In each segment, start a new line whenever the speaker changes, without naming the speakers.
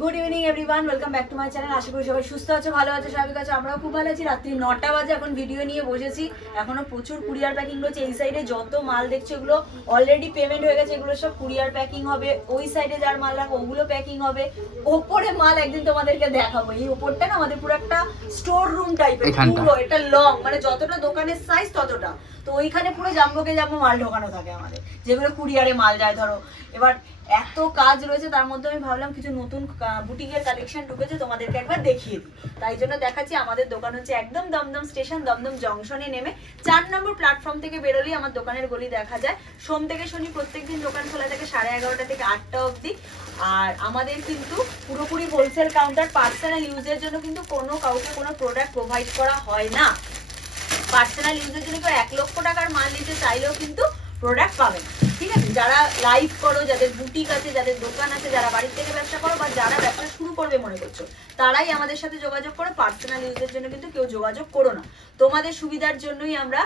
Good evening everyone welcome back to my channel আশা করি সবাই সুস্থ আছে ভালো আছে স্বাভাবিক আছে। আমরাও খুব ভালো আছি। রাত্রি নটা বাজে এখন ভিডিও নিয়ে বসেছি। এখনও প্রচুর কুরিয়ার প্যাকিং রয়েছে। এই সাইডে যত মাল দেখছ এগুলো অলরেডি পেমেন্ট হয়ে গেছে। এগুলো সব কুরিয়ার প্যাকিং হবে। ওই সাইডে যার মাল রাখো ওগুলো প্যাকিং হবে। ওপরে মাল একদিন তোমাদেরকে দেখাবো। এই ওপরটা না আমাদের পুরো একটা স্টোর রুম টাইপের পুরো এটা লং মানে যতটা দোকানের সাইজ ততটা। তো ওইখানে পুরো জাম্বোকে জাম্বো মাল ঢোকানো থাকে আমাদের। যেগুলো কুরিয়ারে মাল যায় ধরো। এবার এত কাজ রয়েছে, তার মধ্যে আমি ভাবলাম কিছু নতুন বুটিকের কালেকশন ঢুকেছে, তোমাদেরকে একবার দেখিয়ে দিই। তাই জন্য দেখাচ্ছি, আমাদের দোকান হচ্ছে একদম দমদম স্টেশন, দমদম জংশনে নেমে চার নম্বর প্ল্যাটফর্ম থেকে বেরোলেই আমার দোকানের গলি দেখা যায়। সোম থেকে শনি প্রত্যেকদিন দোকান খোলা থাকে সাড়ে এগারোটা থেকে আটটা অবধি। আর আমাদের কিন্তু পুরোপুরি হোলসেল কাউন্টার পার্সোনাল ইউজের জন্য কিন্তু কোনো কাউকে কোনো প্রোডাক্ট প্রোভাইড করা হয় না। পার্সোনাল ইউজের জন্য কেউ এক লক্ষ টাকার মাল নিতে চাইলেও কিন্তু প্রোডাক্ট পাবে ঠিক আছে? যারা লাইভ করো, যাদের বুটিক আছে, যাদের দোকান আছে, যারা বাড়ির থেকে ব্যবসা করো বা যারা ব্যবসা শুরু করবে মনে করছ, তারাই আমাদের সাথে যোগাযোগ করো পার্সোনাল ইউজের জন্য কিন্তু কেউ যোগাযোগ করো না। তোমাদের সুবিধার জন্যই আমরা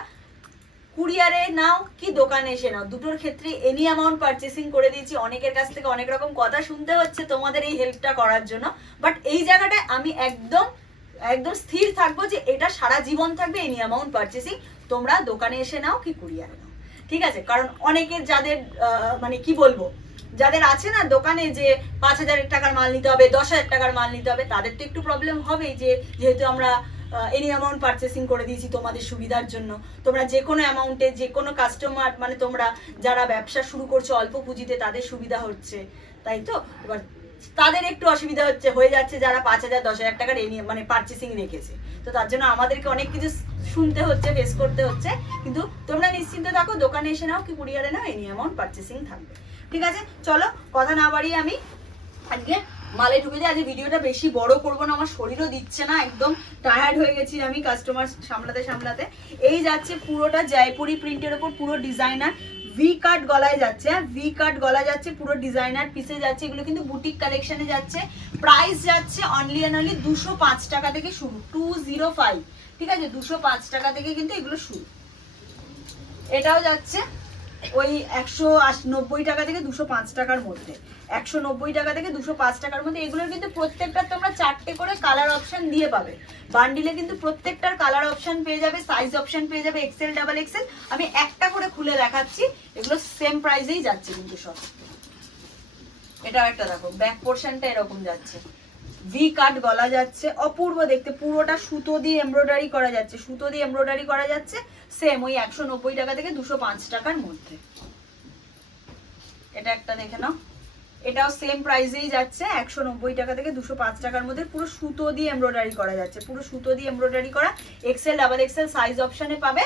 কুরিয়ারে নাও কি দোকানে এসে নাও। দুটোর ক্ষেত্রে এনি অ্যামাউন্ট পারচেসিং করে দিয়েছি। অনেকের কাছ থেকে অনেক রকম কথা শুনতে হচ্ছে তোমাদের এই হেল্পটা করার জন্য। বাট এই জায়গাটায় আমি একদম একদম স্থির থাকব যে এটা সারা জীবন থাকবে এনি অ্যামাউন্ট পারচেসিং তোমরা দোকানে এসে নাও কি কুরিয়ারে ঠিক আছে? কারণ অনেকের যাদের মানে কি বলব, যাদের আছে না দোকানে যে পাঁচ হাজার টাকার মাল নিতে হবে, দশ হাজার টাকার মাল নিতে হবে, তাদের তো একটু প্রবলেম হবেই যে যেহেতু আমরা এনি অ্যামাউন্ট পারচেসিং করে দিয়েছি তোমাদের সুবিধার জন্য। তোমরা যে কোনো অ্যামাউন্টে যে কোনো কাস্টমার মানে তোমরা যারা ব্যবসা শুরু করছ অল্প পুঁজিতে, তাদের সুবিধা হচ্ছে। তাই তো? এবার তাদের একটু অসুবিধা হচ্ছে, হয়ে যাচ্ছে যারা পাঁচ হাজার, দশ হাজার টাকার এনি মানে পারচেসিং রেখেছে। তো তার জন্য আমাদেরকে অনেক কিছু শুনতে হচ্ছে ফেস করতে হচ্ছে। কিন্তু তোমরা নিশ্চিন্তে থাকো, দোকানে এসে নাও, কি কুরিয়ারে নাও এনি অ্যামাউন্ট পারচেসিং থাকবে। ঠিক আছে? চলো, কথা না বাড়িয়ে আমি আজকে মালে ঢুকে যাই। আজকে ভিডিওটা বেশি বড় করব না, আমার শরীরও দিচ্ছে না, একদম টায়ার্ড হয়ে গেছি আমি কাস্টমার সামলাতে সামলাতে। এই যাচ্ছে পুরোটা জয়পুরি প্রিন্টের ওপর পুরো ডিজাইনার ভি কাট গলায় যাচ্ছে ভি কাট গলা যাচ্ছে, পুরো ডিজাইনার পিসে যাচ্ছে, এগুলো কিন্তু বুটিক কালেকশনে যাচ্ছে। প্রাইস যাচ্ছে অনলি অ্যান্ড অনলি দুশো পাঁচ টাকা থেকে শুরু টু জিরো ফাইভ ঠিক আছে? দুশো পাঁচ টাকা থেকে কিন্তু এগুলো শুরু। এটাও যাচ্ছে। ওই একশো নব্বই টাকা থেকে দুশো পাঁচ টাকার মধ্যে। একশো নব্বই টাকা থেকে দুশো পাঁচ টাকার মধ্যে। এগুলোর কিন্তু প্রত্যেকটা তোমরা চারটে করে কালার অপশন দিয়ে পাবে। বান্ডিলে কিন্তু প্রত্যেকটার কালার অপশন পেয়ে যাবে সাইজ অপশন পেয়ে যাবে এক্সেল ডাবল এক্সেল আমি একটা করে খুলে দেখাচ্ছি, এগুলো সেম প্রাইসেই যাচ্ছে কিন্তু সব। এটাও একটা দেখো ব্যাক পোর্শনটা এরকম যাচ্ছে। ভি কাট গলা যাচ্ছে। অপূর্ব দেখতে, পুরোটা সুতো দিয়ে এমব্রয়ডারি করা যাচ্ছে। সুতো দিয়ে এমব্রয়ডারি করা যাচ্ছে সেম ওই একশো নব্বই টাকা থেকে দুশো পাঁচ টাকার মধ্যে। এটা একটা দেখে নাও। এটাও সেম প্রাইসেই যাচ্ছে, একশো নব্বই টাকা থেকে দুশো পাঁচ টাকার মধ্যে পুরো সুতো দিয়ে এমব্রয়ডারি করা যাচ্ছে। পুরো সুতো দিয়ে এমব্রয়ডারি করা এক্সেল ডাবল এক্সেল সাইজ অপশানে পাবে।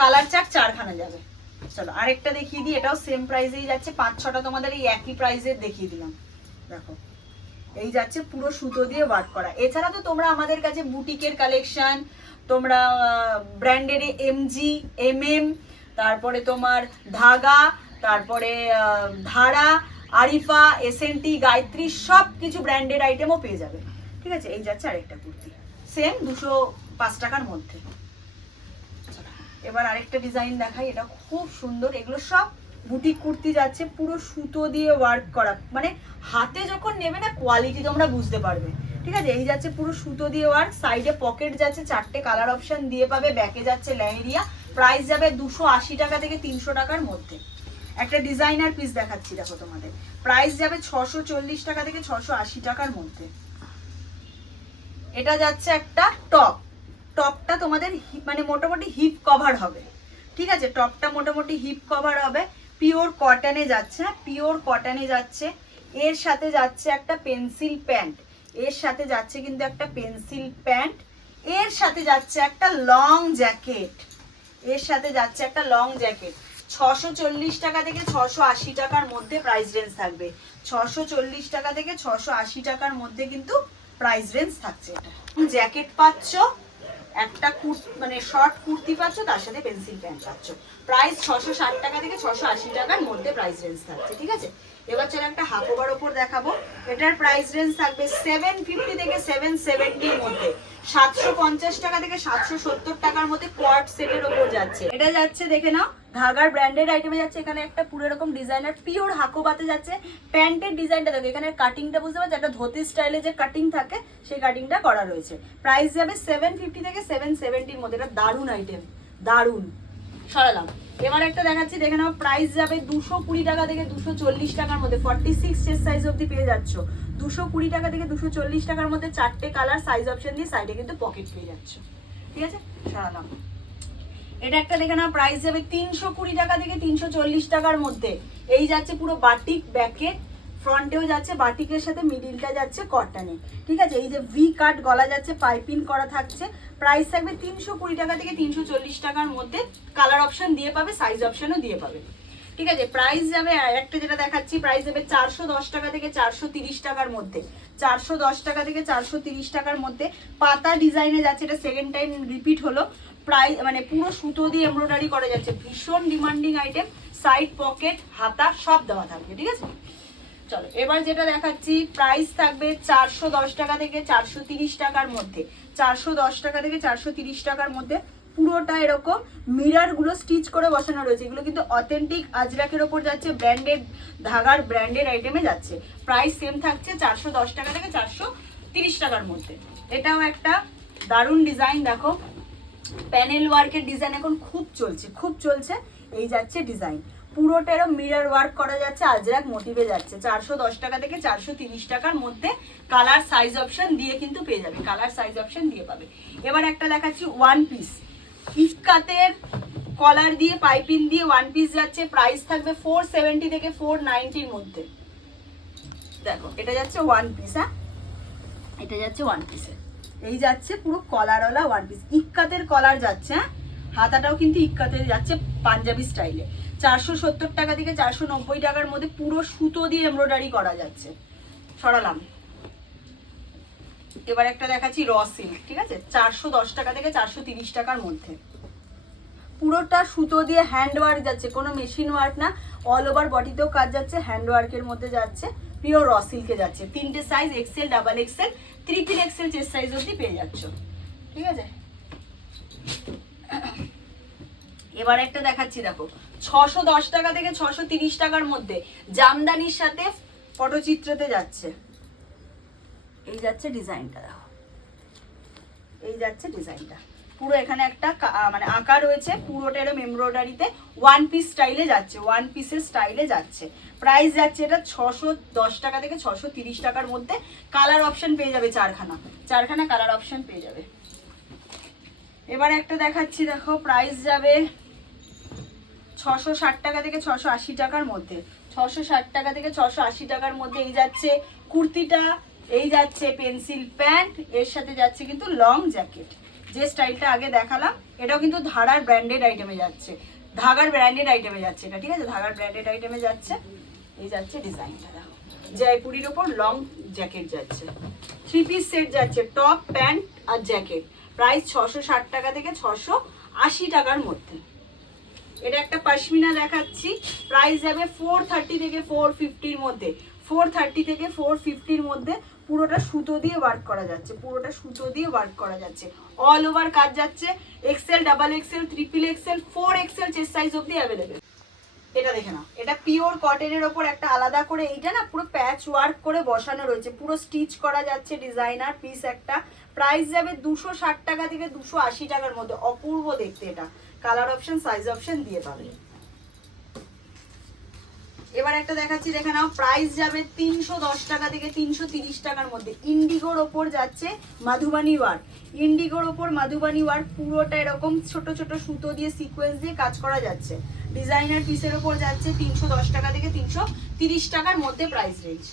কালার চার্ট চারখানা যাবে। চলো, আরেকটা দেখিয়ে দিই, এটাও সেম প্রাইসেই যাচ্ছে। পাঁচ ছটা তোমাদের এই একই প্রাইসের দেখিয়ে দিলাম। দেখো এই যাচ্ছে পুরো সুতো দিয়ে ওয়ার্ক করা। এছাড়া তো তোমরা আমাদের কাছে বুটিকের কালেকশন তোমরা ব্র্যান্ডের এমজি এমএম তারপরে তোমার ধাগা, তারপরে ধারা, আরিফা এসএনটি গায়ত্রী সব কিছু ব্র্যান্ডেড আইটেমও পেয়ে যাবে। ঠিক আছে? এই যাচ্ছে আরেকটা কুর্তি। সেম দুশো পাঁচ টাকার মধ্যে। এবার আরেকটা ডিজাইন দেখাই, এটা খুব সুন্দর। এগুলো সব বুটিক কুর্তি যাচ্ছে, পুরো সুতো দিয়ে ওয়ার্ক করা। মানে হাতে যখন নেবে না কোয়ালিটি তোমরা বুঝতে পারবে। ঠিক আছে? এই যাচ্ছে পুরো সুতো দিয়ে ওয়ার্ক সাইডে পকেট যাচ্ছে, চারটে কালার অপশন দিয়ে পাবে ব্যাকে যাচ্ছে ল্যাংরিয়া প্রাইস যাবে দুশো আশি টাকা থেকে তিনশো টাকার মধ্যে। একটা ডিজাইনার পিস দেখাচ্ছি, দেখো তোমাদের। প্রাইস যাবে ছশো চল্লিশ টাকা থেকে ছশো আশি টাকার মধ্যে। এটা যাচ্ছে একটা টপ টপটা তোমাদের মানে মোটামুটি হিপ কভার হবে। ঠিক আছে? টপটা মোটামুটি হিপ কভার হবে। পিওর কটনে যাচ্ছে হ্যাঁ পিওর কটনে যাচ্ছে। এর সাথে যাচ্ছে একটা পেন্সিল প্যান্ট, এর সাথে যাচ্ছে কিন্তু একটা পেন্সিল প্যান্ট, এর সাথে যাচ্ছে একটা লং জ্যাকেট, এর সাথে যাচ্ছে একটা লং জ্যাকেট। ছশো চল্লিশ টাকা থেকে ছশো আশি টাকার মধ্যে প্রাইস রেঞ্জ থাকবে। ছশো চল্লিশ টাকা থেকে ছশো আশি টাকার মধ্যে কিন্তু প্রাইস রেঞ্জ থাকছে এটা। জ্যাকেট পাচ্ছ একটা মানে শর্ট কুর্তি পাচ্ছ, তার সাথে পেন্সিল প্যান্ট পাচ্ছ। প্রাইস ছশো ষাট টাকা থেকে ছশো আশি টাকার মধ্যে প্রাইস রেঞ্জ থাকছে, ঠিক আছে? এবার চলে একটা হাকোবার ওপর দেখাবো। এটার প্রাইস রেঞ্জ থাকবে সেভেন ফিফটি থেকে সেভেন সেভেন্টির মধ্যে। সাতশো পঞ্চাশ টাকা থেকে সাতশো সত্তর টাকার মধ্যে কোয়ার্ট সেটের ওপর যাচ্ছে। এটা যাচ্ছে, দেখে নাও ধাগার ব্র্যান্ডেড আইটেমে যাচ্ছে, এখানে একটা পুরো এরকম ডিজাইনার পিওর হাকোবাতে যাচ্ছে, প্যান্টের ডিজাইনটা দেখো, এখানে কাটিংটা বুঝতে পারছ? একটা ধুতি স্টাইলে যে কাটিং থাকে, সেই কাটিংটা করা রয়েছে। প্রাইস যাবে সেভেন ফিফটি থেকে সেভেন সেভেন্টির মধ্যে, এটা দারুণ আইটেম দারুণ। সরালাম। এবার একটা দেখাচ্ছি, দেখে নাও প্রাইস যাবে দুশো কুড়ি টাকা থেকে দুশো চল্লিশ টাকার মধ্যে ফর্টি সিক্স চেস্ট সাইজ অব্দি পেয়ে যাচ্ছ। দুশো কুড়ি টাকা থেকে দুশো চল্লিশ টাকার মধ্যে চারটে কালার সাইজ অপশন দিয়ে সাইডে কিন্তু পকেট পেয়ে যাচ্ছ। ঠিক আছে? সরালাম। এটা একটা দেখে না প্রাইস যাবে তিনশো কুড়ি টাকা থেকে তিনশো চল্লিশ টাকার মধ্যে। এই যাচ্ছে পুরো বাটিক ব্যাকে ফ্রন্টেও যাচ্ছে বাটিকের সাথে মিডিলটা যাচ্ছে কটনে ঠিক আছে? এই যে ভি কাট গলা যাচ্ছে পাইপিং করা থাকছে। প্রাইস থাকবে তিনশো কুড়ি টাকা থেকে তিনশো চল্লিশ টাকার মধ্যে। কালার অপশন দিয়ে পাবে সাইজ অপশনও দিয়ে পাবে। ঠিক আছে? প্রাইস যাবে, একটা যেটা দেখাচ্ছি প্রাইস যাবে চারশো দশ টাকা থেকে চারশো তিরিশ টাকার মধ্যে। চারশো দশ টাকা থেকে চারশো তিরিশ টাকার মধ্যে। পাতা ডিজাইনে যাচ্ছে, এটা সেকেন্ড টাইম রিপিট হলো। প্রাইস মানে পুরো সুতো দিয়ে এমব্রয়ডারি করা যাচ্ছে। ভীষণ ডিমান্ডিং আইটেম সাইড পকেট হাতা, সব দেওয়া থাকবে, ঠিক আছে? চলো, এবার যেটা দেখাচ্ছি প্রাইস থাকবে চারশো দশ টাকা থেকে চারশো টাকার মধ্যে। চারশো দশ টাকা থেকে চারশো টাকার মধ্যে পুরোটা এরকম মিরারগুলো স্টিচ করে বসানো রয়েছে। এগুলো কিন্তু অথেন্টিক আজরাকের ওপর যাচ্ছে ব্র্যান্ডেড ধাগার ব্র্যান্ডেড আইটেমে যাচ্ছে। প্রাইস সেম থাকছে চারশো দশ টাকা থেকে চারশো টাকার মধ্যে। এটাও একটা দারুণ ডিজাইন দেখো। প্যানেল ওয়ার্কের ডিজাইন এখন খুব চলছে খুব চলছে। এই যাচ্ছে ডিজাইন। পুরোটা এরকম মিরর ওয়ার্ক করা যাচ্ছে আজরাক মোটিভে যাচ্ছে। চারশো দশ টাকা থেকে চারশো তিরিশ টাকার মধ্যে কালার সাইজ অপশন দিয়ে কিন্তু পেয়ে যাবে কালার সাইজ অপশন দিয়ে পাবে। এবার একটা দেখাচ্ছি ওয়ান পিস ইফকাতের কলার দিয়ে, পাইপিং দিয়ে ওয়ান পিস যাচ্ছে প্রাইস থাকবে ফোর সেভেন্টি থেকে ফোর নাইনটির মধ্যে। দেখো, এটা যাচ্ছে ওয়ান পিস হ্যাঁ? এটা যাচ্ছে ওয়ান পিসে এই যাচ্ছে পুরো কলারওয়ালা ওয়ান পিস ইক্কাতের কলার যাচ্ছে হ্যাঁ? হাতাটাও কিন্তু ইক্কাতের, যাচ্ছে পাঞ্জাবি স্টাইলে চারশো সত্তর টাকা থেকে চারশো নব্বই টাকার মধ্যে পুরো সুতো দিয়ে এমব্রয়ডারি করা যাচ্ছে। সরালাম। এবার একটা দেখাচ্ছি র সিল্ক ঠিক আছে? চারশো দশ টাকা থেকে চারশো তিরিশ টাকার মধ্যে। পুরোটা সুতো দিয়ে হ্যান্ড ওয়ার্ক যাচ্ছে, কোনো মেশিন ওয়ার্ক না। অল ওভার বডিতেও কাজ যাচ্ছে হ্যান্ড ওয়ার্কের মধ্যে যাচ্ছে। পিওর র সিল্কে যাচ্ছে। তিনটে size XL double XL triple XL chest size অবধি পেয়ে যাচ্ছ। ঠিক আছে? এবার একটা দেখাচ্ছি, দেখো। ছশো দশ টাকা থেকে ছশো তিরিশ টাকার মধ্যে জামদানির সাথে পটচিত্রতে যাচ্ছে। এই যাচ্ছে ডিজাইনটা দেখো। এই যাচ্ছে ডিজাইনটা পুরো এখানে একটা মানে আঁকা রয়েছে, পুরোটা এরকম এমব্রয়ডারিতে ওয়ান পিস স্টাইলে যাচ্ছে ওয়ান পিসের স্টাইলে যাচ্ছে। প্রাইস যাচ্ছে এটা ছশো দশ টাকা থেকে ছশো তিরিশ টাকার মধ্যে। কালার অপশন পেয়ে যাবে চারখানা। চারখানা কালার অপশন পেয়ে যাবে। এবার একটা দেখাচ্ছি, দেখো প্রাইস যাবে ছশো ষাট টাকা থেকে ছশো আশি টাকার মধ্যে। ছশো ষাট টাকা থেকে ছশো আশি টাকার মধ্যে এই যাচ্ছে কুর্তিটা, এই যাচ্ছে পেন্সিল প্যান্ট এর সাথে যাচ্ছে কিন্তু লং জ্যাকেট যে স্টাইলটা আগে দেখালাম, এটাও কিন্তু ধারার ব্র্যান্ডেড আইটেমে যাচ্ছে। ধাগার ব্র্যান্ডেড আইটেমে যাচ্ছে এটা, ঠিক আছে? ধাগার ব্র্যান্ডেড আইটেমে যাচ্ছে। এই যাচ্ছে ডিজাইনটা দেখো। জয়পুরির ওপর লং জ্যাকেট যাচ্ছে। থ্রি পিস সেট যাচ্ছে টপ প্যান্ট আর জ্যাকেট প্রাইস ছশো ষাট টাকা থেকে ছশো আশি টাকার মধ্যে। এটা একটা পশমিনা দেখাচ্ছি। প্রাইস যাবে ফোর থার্টি থেকে ফোর ফিফটির মধ্যে। ফোর থার্টি থেকে ফোর ফিফটির মধ্যে পুরোটা সুতো দিয়ে ওয়ার্ক করা যাচ্ছে, পুরোটা সুতো দিয়ে ওয়ার্ক করা যাচ্ছে। অল ওভার কাজ যাচ্ছে XL double XL triple XL four XL chest size অব্দি অ্যাভেলেবেল এটা দেখে নাও, এটা পিওর কটনের ওপর একটা আলাদা করে, এইটা না পুরো প্যাচ ওয়ার্ক করে বসানো রয়েছে, পুরো স্টিচ করা যাচ্ছে ডিজাইনার পিস একটা। প্রাইস যাবে দুশো ষাট টাকা থেকে দুশো আশি টাকার মধ্যে, অপূর্ব দেখতে এটা। কালার অপশন সাইজ অপশন দিয়ে পাবে। এবার একটা দেখাচ্ছি, দেখে নাও প্রাইস যাবে তিনশো দশ টাকা থেকে তিনশো তিরিশ টাকার মধ্যে। ইন্ডিগোর ওপর যাচ্ছে মাধুবানি ওয়ার্ক ইন্ডিগোর ওপর মাধুবানি ওয়ার্ক পুরোটা এরকম ছোট ছোট সুতো দিয়ে সিকোয়েন্স দিয়ে কাজ করা যাচ্ছে। ডিজাইনার পিসের ওপর যাচ্ছে তিনশো দশ টাকা থেকে তিনশো তিরিশ টাকার মধ্যে প্রাইস রেঞ্জ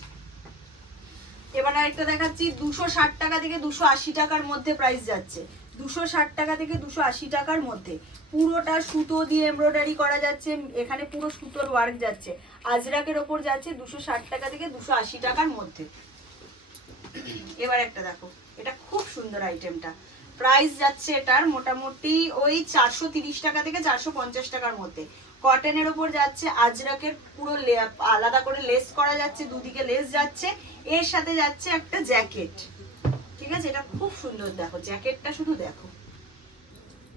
এবার আরেকটা দেখাচ্ছি, দুশো ষাট টাকা থেকে দুশো আশি টাকার মধ্যে প্রাইস যাচ্ছে। দুশো ষাট টাকা থেকে দুশো আশি টাকার মধ্যে। পুরোটা সুতো দিয়ে এমব্রয়ডারি করা যাচ্ছে, এখানে পুরো সুতোর ওয়ার্ক যাচ্ছে। আজরাকের ওপর যাচ্ছে দুশো ষাট টাকা থেকে দুশো আশি টাকার মধ্যে। এবার একটা দেখো, এটা খুব সুন্দর আইটেমটা প্রাইস যাচ্ছে এটার মোটামুটি ওই চারশো তিরিশ টাকা থেকে চারশো পঞ্চাশ টাকার মধ্যে। কটনের ওপর যাচ্ছে, আজরাকের পুরো আলাদা করে লেস করা যাচ্ছে, দুদিকে লেস যাচ্ছে। এর সাথে যাচ্ছে একটা জ্যাকেট ঠিক আছে? এটা খুব সুন্দর দেখো জ্যাকেটটা শুধু দেখো।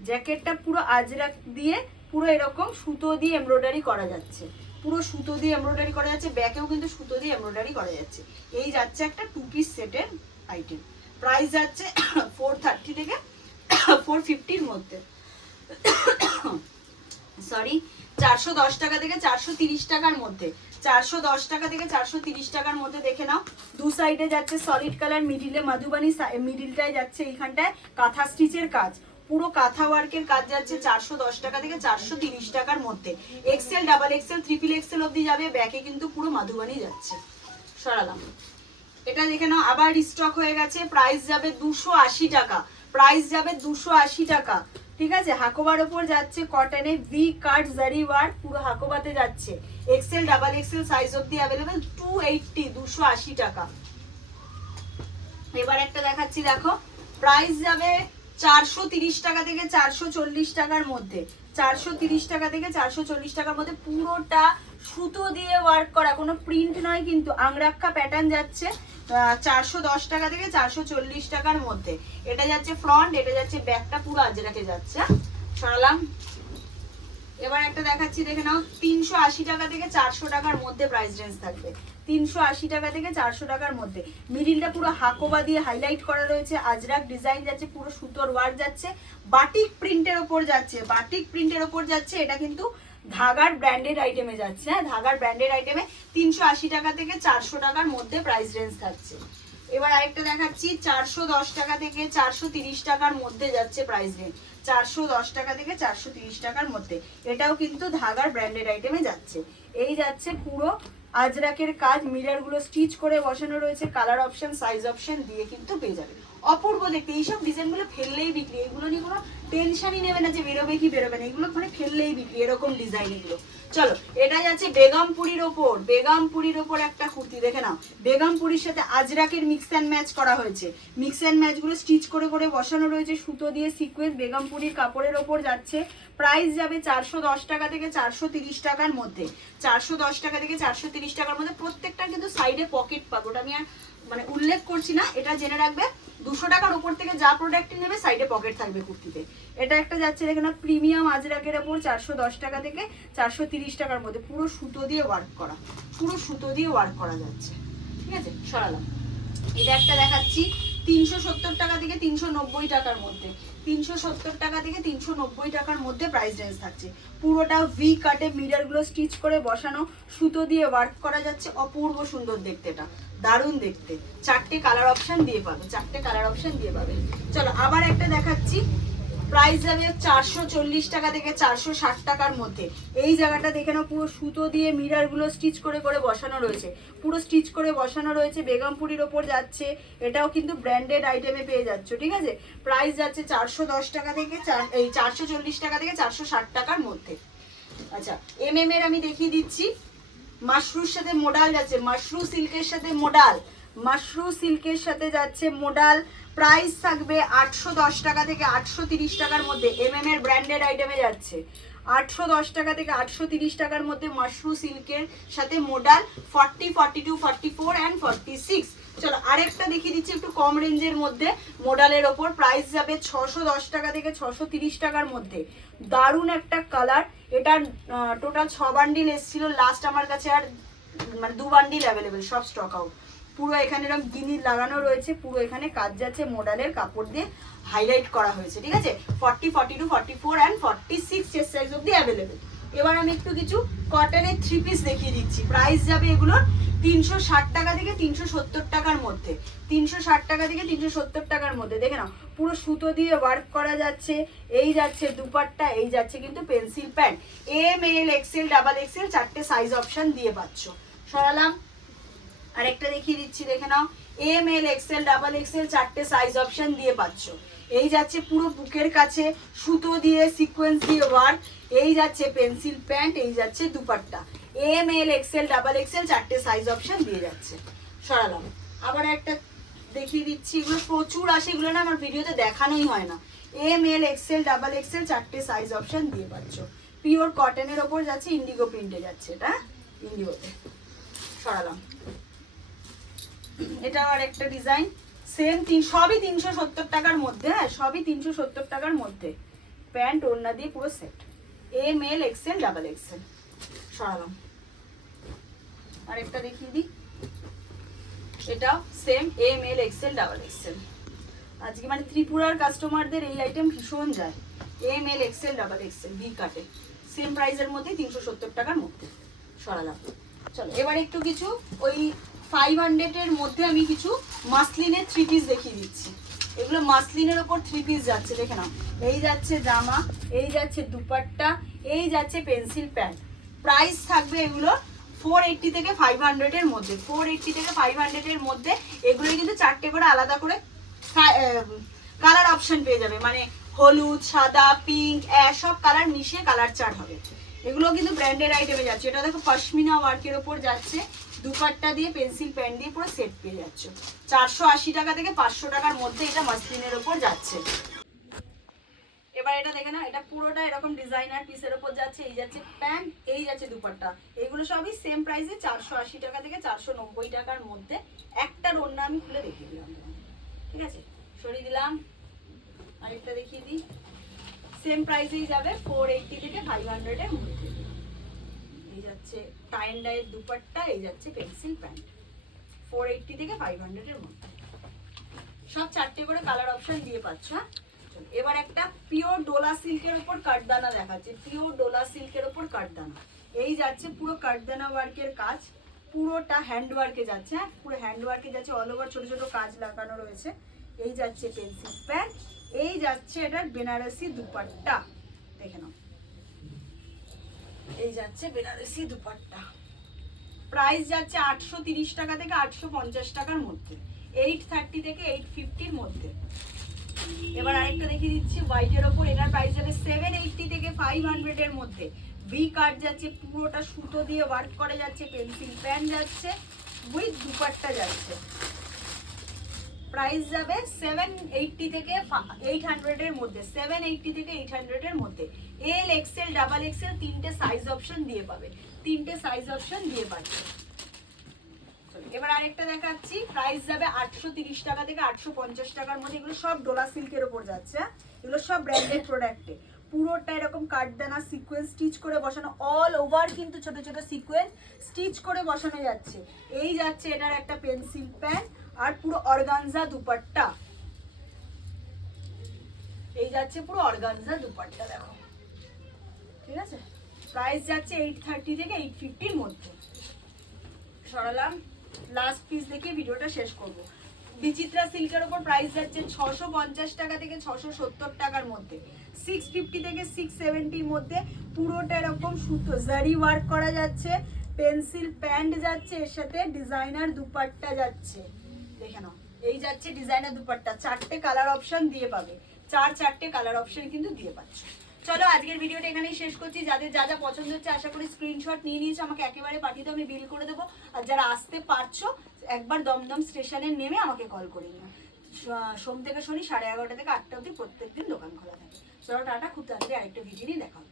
জ্যাকেটটা পুরো আজরাক দিয়ে পুরো এরকম সুতো দিয়ে এমব্রয়ডারি করা যাচ্ছে। পুরো সুতো দিয়ে এমব্রয়ডারি করা যাচ্ছে ব্যাকেও কিন্তু সুতো দিয়ে এমব্রয়ডারি করা যাচ্ছে। এই যাচ্ছে একটা টু পিস সেটের আইটেম প্রাইস যাচ্ছে ফোর থার্টি থেকে ফোর ফিফটির মধ্যে। সরি চারশো দশ টাকা থেকে চারশো তিরিশ টাকার মধ্যে। চারশো দশ টাকা থেকে চারশো তিরিশ টাকার মধ্যে দেখে নাও। দু সাইডে যাচ্ছে সলিড কালার মিডিলে মাধুবানি মিডিলটায় যাচ্ছে এইখানটায় কাঁথা স্টিচের কাজ। পুরো কাঁথা ওয়ার্কের কাজ যাচ্ছে চারশো দশ টাকা থেকে চারশো তিরিশ টাকার মধ্যে। XL double XL triple XL অবধি যাবে ব্যাকে কিন্তু পুরো মাধুবানি যাচ্ছে। সরালাম। এটা দেখে নাও, আবার স্টক হয়ে গেছে প্রাইস যাবে দুশো আশি টাকা। প্রাইস যাবে দুশো আশি টাকা। ঠিক আছে? হাকোবার ওপর যাচ্ছে কটনে ভি কাট জারি ওয়ার পুরো হাকোবাতে যাচ্ছে। এক্সেল ডাবল এক্সেল সাইজ অব্দি অ্যাভেলেবেল টু এইটটি দুশো আশি টাকা। এবার একটা দেখাচ্ছি, দেখো। প্রাইস যাবে চারশো তিরিশ টাকা থেকে চারশো চল্লিশ টাকার মধ্যে। চারশো তিরিশ টাকা থেকে চারশো চল্লিশ টাকার মধ্যে পুরোটা সুতো দিয়ে ওয়ার্ক করা, কোনো প্রিন্ট নয় কিন্তু আংরাক্ষা প্যাটার্ন যাচ্ছে চারশো দশ টাকা থেকে চারশো চল্লিশ টাকার মধ্যে। এটা যাচ্ছে ফ্রন্ট এটা যাচ্ছে ব্যাকটা পুরো আজরাকে যাচ্ছে? সরালাম। এবার একটা দেখাচ্ছি, দেখে নাও, তিনশো আশি টাকা থেকে চারশো টাকার মধ্যে প্রাইস রেঞ্জ থাকবে। তিনশো আশি টাকা থেকে চারশো টাকার মধ্যে। মিডিলটা পুরো হাকোবা দিয়ে হাইলাইট করা রয়েছে, আজরাক ডিজাইন যাচ্ছে, পুরো সুতোর ওয়ার্ক যাচ্ছে বাটিক প্রিন্টের ওপর যাচ্ছে বাটিক প্রিন্টের ওপর যাচ্ছে, এটা কিন্তু ধাগার ব্র্যান্ডেড আইটেমে যাচ্ছে হ্যাঁ ধাগার ব্র্যান্ডেড আইটেমে তিনশো আশি টাকা থেকে চারশো টাকার মধ্যে প্রাইস রেঞ্জ থাকছে। এবার আরেকটা দেখাচ্ছি, চারশো দশ টাকা থেকে চারশো তিরিশ টাকার মধ্যে যাচ্ছে প্রাইস রেঞ্জ চারশো দশ টাকা থেকে চারশো তিরিশ টাকার মধ্যে। এটাও কিন্তু ধাগার ব্র্যান্ডেড আইটেমে যাচ্ছে। এই যাচ্ছে পুরো আজরাকের কাজ মিরারগুলো স্টিচ করে বসানো রয়েছে কালার অপশন সাইজ অপশন দিয়ে কিন্তু পেয়ে যাবে। অপূর্ব দেখতে, এইসব ডিজাইনগুলো ফেললেই বিক্রি, এগুলো নিয়ে কোনো টেনশনই নেবে না যে বেরোবে কি বেরোবে না, এগুলো মানে ফেললেই বিক্রি, এরকম ডিজাইন এগুলো। চলো, এটা যাচ্ছে বেগমপুরির ওপর বেগমপুরির ওপর একটা কুর্তি, দেখে নাও। বেগমপুরির সাথে আজরাকের মিক্স অ্যান্ড ম্যাচ করা হয়েছে। মিক্স অ্যান্ড ম্যাচগুলো স্টিচ করে করে বসানো রয়েছে, সুতো দিয়ে সিকোয়েন্স বেগমপুরির কাপড়ের ওপর যাচ্ছে। প্রাইস যাবে চারশো দশ টাকা থেকে চারশো তিরিশ টাকার মধ্যে। চারশো দশ টাকা থেকে চারশো তিরিশ টাকার মধ্যে প্রত্যেকটা কিন্তু সাইডে পকেট পাবো। ওটা আমি আর মানে উল্লেখ করছি না, এটা জেনে রাখবে, দুশো টাকার উপর থেকে যা প্রোডাক্ট নেবে সাইডে পকেট থাকবে কুর্তিতে। এটা একটা যাচ্ছে, দেখে না প্রিমিয়াম আজরাকের ওপর চারশো দশ টাকা থেকে চারশো তিরিশ টাকার মধ্যে, পুরো সুতো দিয়ে ওয়ার্ক করা, পুরো সুতো দিয়ে ওয়ার্ক করা যাচ্ছে। ঠিক আছে? সরালাম। এটা একটা দেখাচ্ছি, তিনশো সত্তর টাকা থেকে তিনশো নব্বই টাকার মধ্যে। তিনশো সত্তর টাকা থেকে তিনশো নব্বই টাকার মধ্যে প্রাইস রেঞ্জ থাকছে। পুরোটা ভি কাটে মিরারগুলো স্টিচ করে বসানো, সুতো দিয়ে ওয়ার্ক করা যাচ্ছে অপূর্ব সুন্দর দেখতে এটা দারুণ দেখতে। চারটে কালার অপশন দিয়ে পাবে, চারটে কালার অপশন দিয়ে পাবে। চলো আবার একটা দেখাচ্ছি। প্রাইস যাবে চারশো চল্লিশ টাকা থেকে চারশো ষাট টাকার মধ্যে। এই জায়গাটা দেখে নাও, পুরো সুতো দিয়ে মিরারগুলো স্টিচ করে করে বসানো রয়েছে। পুরো স্টিচ করে বসানো রয়েছে, বেগমপুরির ওপর যাচ্ছে, এটাও কিন্তু ব্র্যান্ডেড আইটেমে পেয়ে যাচ্ছ, ঠিক আছে? প্রাইস যাচ্ছে চারশো দশ টাকা থেকে চার- এই চারশো চল্লিশ টাকা থেকে চারশো ষাট টাকার মধ্যে। আচ্ছা এম এম এর আমি দেখিয়ে দিচ্ছি। মাশরুর সাথে মোডাল যাচ্ছে মাশরু সিল্কের সাথে মোডাল মাশরু সিল্কের সাথে যাচ্ছে মোডাল। প্রাইস থাকবে আটশো দশ টাকা থেকে আটশো তিরিশ টাকার মধ্যে। এম এম এর ব্র্যান্ডেড আইটেমে যাচ্ছে। আটশো দশ টাকা থেকে আটশো তিরিশ টাকার মধ্যে মাশরু সিল্কের সাথে modal forty forty two forty four and forty six চলো আরেকটা দেখিয়ে দিচ্ছি একটু কম রেঞ্জের মধ্যে। মোডালের ওপর প্রাইস যাবে ছশো দশ টাকা থেকে ছশো তিরিশ টাকার মধ্যে। দারুণ একটা কালার এটা টোটাল ছ বান্ডিল এসেছিল। লাস্ট আমার কাছে আর মানে দু বান্ডিল অ্যাভেলেবেল সব স্টক আউট পুরো এখানে এরকম গিনি লাগানো রয়েছে, পুরো এখানে কাজ যাচ্ছে মোডালের কাপড় দিয়ে হাইলাইট করা হয়েছে, ঠিক আছে? Forty forty two forty four and forty six chest size অব্দি অ্যাভেলেবেল এবার আমি একটু কিছু কটনের থ্রি পিস দেখিয়ে দিচ্ছি। প্রাইস যাবে এগুলোর তিনশো ষাট টাকা থেকে তিনশো সত্তর টাকার মধ্যে। তিনশো ষাট টাকা থেকে তিনশো সত্তর টাকার মধ্যে। দেখে নাও, পুরো সুতো দিয়ে ওয়ার্ক করা যাচ্ছে, এই যাচ্ছে দুপাট্টা, এই যাচ্ছে কিন্তু pencil pant M L XL double XL চারটে সাইজ অপশান দিয়ে পাচ্ছ। সরালাম। আরেকটা দেখিয়ে দিচ্ছি, দেখে নাও। M L XL double XL চারটে সাইজ অপশন দিয়ে পাচ্ছ। এই যাচ্ছে পুরো বুকের কাছে, সুতো দিয়ে সিকোয়েন্স দিয়ে ওয়ার্ক এই যাচ্ছে পেন্সিল প্যান্ট এই যাচ্ছে dupatta. M L XL double XL চারটে সাইজ অপশন দিয়ে যাচ্ছে। সরালাম। আবার একটা দেখিয়ে দিচ্ছি, এগুলো প্রচুর আসে, এগুলো না আমার ভিডিওতে দেখানোই হয় না। M L XL double XL চারটে সাইজ অপশন দিয়ে পাচ্ছ। পিওর কটনের ওপর যাচ্ছে ইন্ডিগো প্রিন্টে যাচ্ছে, এটা ইন্ডিগোতে সরালাম। এটা আর একটা ডিজাইন সেম তিন, সবই তিনশো সত্তর টাকার মধ্যে হ্যাঁ সবই তিনশো সত্তর টাকার মধ্যে। প্যান্ট, ওড়না দিয়ে পুরো set M L XL double XL সরালাম। আরেকটা দেখিয়ে দিই। এটাও same M L XL double XL আজকে মানে ত্রিপুরার কাস্টমারদের এই আইটেম ভীষণ যায়। M L XL double XL V কাটে সেম প্রাইসের মধ্যে তিনশো সত্তর টাকার মধ্যে। সরালাম। চলো, এবার একটু কিছু ওই ফাইভ হান্ড্রেডের মধ্যে আমি কিছু মাসলিনের থ্রি পিস দেখিয়ে দিচ্ছি। এগুলো মাসলিনের ওপর থ্রি পিস যাচ্ছে, দেখে নাও। এই যাচ্ছে জামা, এই যাচ্ছে দুপাট্টা, এই যাচ্ছে পেন্সিল প্যান্ট প্রাইস থাকবে এগুলো ফোর এইটটি থেকে ফাইভ হান্ড্রেডের মধ্যে। ফোর এইটটি থেকে ফাইভ হান্ড্রেডের মধ্যে এগুলো কিন্তু চারটে করে আলাদা করে কালার অপশন পেয়ে যাবে। মানে হলুদ, সাদা পিঙ্ক সব কালার মিশিয়ে কালার চার হবে। এগুলো কিন্তু ব্র্যান্ডেড আইটেমে যাচ্ছে। এটা দেখো পশমিনা ওয়ার্কের ওপর যাচ্ছে। দুপাট্টা দিয়ে, পেন্সিল প্যান দিয়ে পুরো সেট পেয়ে যাচ্ছ। চারশো আশি টাকা থেকে পাঁচশো টাকার মধ্যে এটা মাসলিনের ওপর যাচ্ছে। এবার এটা দেখে না এটা পুরোটা এরকম ডিজাইনার পিসের ওপর যাচ্ছে, এই যাচ্ছে প্যান্ট, এই যাচ্ছে দুপাট্টা। এগুলো সবই সেম প্রাইসে চারশো আশি টাকা থেকে চারশো নব্বই টাকার মধ্যে। একটা ওড়না আমি খুলে দেখিয়ে দিলাম ঠিক আছে? সরিয়ে দিলাম। আরেকটা দেখিয়ে দিই। সেম প্রাইসেই যাবে ফোর এইটটি থেকে ফাইভ হান্ড্রেডের মধ্যে। এই যাচ্ছে টাইন ডাইয়ের দুপাট্টা, এই যাচ্ছে পেন্সিল প্যান্ট ফোর এইটটি থেকে ফাইভ হান্ড্রেডের মধ্যে। সব চারটে করে কালার অপশন দিয়ে পাচ্ছ হ্যাঁ? এবার একটা পিওর ডোলা সিল্কের উপর কাঠদানা দেখাচ্ছে। পিওর ডোলা সিল্কের উপর কাঠদানা। এই যাচ্ছে পুরো কাঠদানা ওয়ার্কের কাজ, পুরোটা হ্যান্ড ওয়ার্কে যাচ্ছে হ্যাঁ? পুরো হ্যান্ড ওয়ার্কে যাচ্ছে অল ওভার ছোট ছোট কাজ লাগানো রয়েছে। এই যাচ্ছে পেন্সিল প্যান্ট এই যাচ্ছে এটার বেনারসি দুপাট্টা। দেখে নাও। এই যাচ্ছে বেনারসি দুপাট্টা। প্রাইস যাচ্ছে আটশো তিরিশ টাকা থেকে আটশো পঞ্চাশ টাকার মধ্যে। এইট থার্টি থেকে এইট ফিফটির মধ্যে। এবার আরেকটা দেখিয়ে দিচ্ছি হোয়াইটের ওপর। এটার প্রাইস যাবে সেভেন এইটটি থেকে ফাইভ হান্ড্রেডের মধ্যে। ভি কাট যাচ্ছে, পুরোটা সুতো দিয়ে ওয়ার্ক করে যাচ্ছে পেন্সিল প্যান যাচ্ছে উইথ দুপাট্টা যাচ্ছে। প্রাইস যাবে সেভেন এইটটি থেকে এইট হান্ড্রেডের মধ্যে সেভেন এইটটি থেকে এইট হান্ড্রেডের মধ্যে। এল এক্সেল ডাবল এক্সেল তিনটে সাইজ অপশন দিয়ে পাবে। তিনটে সাইজ অপশন দিয়ে পাচ্ছে এবার আরেকটা দেখাচ্ছি। প্রাইস যাবে আটশো তিরিশ টাকা থেকে আটশো পঞ্চাশ টাকার মধ্যে। এগুলো সব ডোলা সিল্কের ওপর যাচ্ছে হ্যাঁ? এগুলো সব ব্র্যান্ডেড প্রোডাক্টে পুরোটা এরকম কাঠদানা সিকোয়েন্স স্টিচ করে বসানো অল ওভার কিন্তু ছোট ছোট সিকোয়েন্স স্টিচ করে বসানো যাচ্ছে। এই যাচ্ছে এটার একটা পেন্সিল প্যান আর পুরো অর্গানজা দুপাট্টা। এই যাচ্ছে পুরো অর্গানজা দুপাট্টা, দেখো। ঠিক আছে? প্রাইস যাচ্ছে এইট থার্টি থেকে এইট ফিফটির মধ্যে। সরালাম লাস্ট পিস দেখে ভিডিওটা শেষ করব। বিচিত্রা সিল্কের ওপর প্রাইস যাচ্ছে ছশো পঞ্চাশ টাকা থেকে ছশো সত্তর টাকার মধ্যে। সিক্স ফিফটি থেকে সিক্স সেভেন্টির মধ্যে পুরোটা এরকম সুতো জারি ওয়ার্ক করা যাচ্ছে পেন্সিল প্যান্ট যাচ্ছে, এর সাথে ডিজাইনার দুপাট্টা যাচ্ছে। দেখে নাও, এই যাচ্ছে ডিজাইনার দুপাট্টা, চারটে কালার অপশন দিয়ে পাবে। চার চারটে কালার অপশন কিন্তু দিয়ে পাচ্ছে। চলো, আজকের ভিডিওটা এখানেই শেষ করছি। যাদের যা যা পছন্দ হচ্ছে, আশা করি স্ক্রিনশট নিয়ে নিয়েছো, আমাকে একেবারে পাঠিয়ে দাও, আমি বিল করে দেবো। আর যারা আসতে পারছ, একবার দমদম স্টেশনে নেমে আমাকে কল করে নিও। সোম থেকে শনি সাড়ে এগারোটা থেকে আটটা অবধি প্রত্যেকদিন দোকান খোলা থাকে। চলো, টাটা, খুব তাড়াতাড়ি আরেকটা ভিডিও নিয়ে দেখা।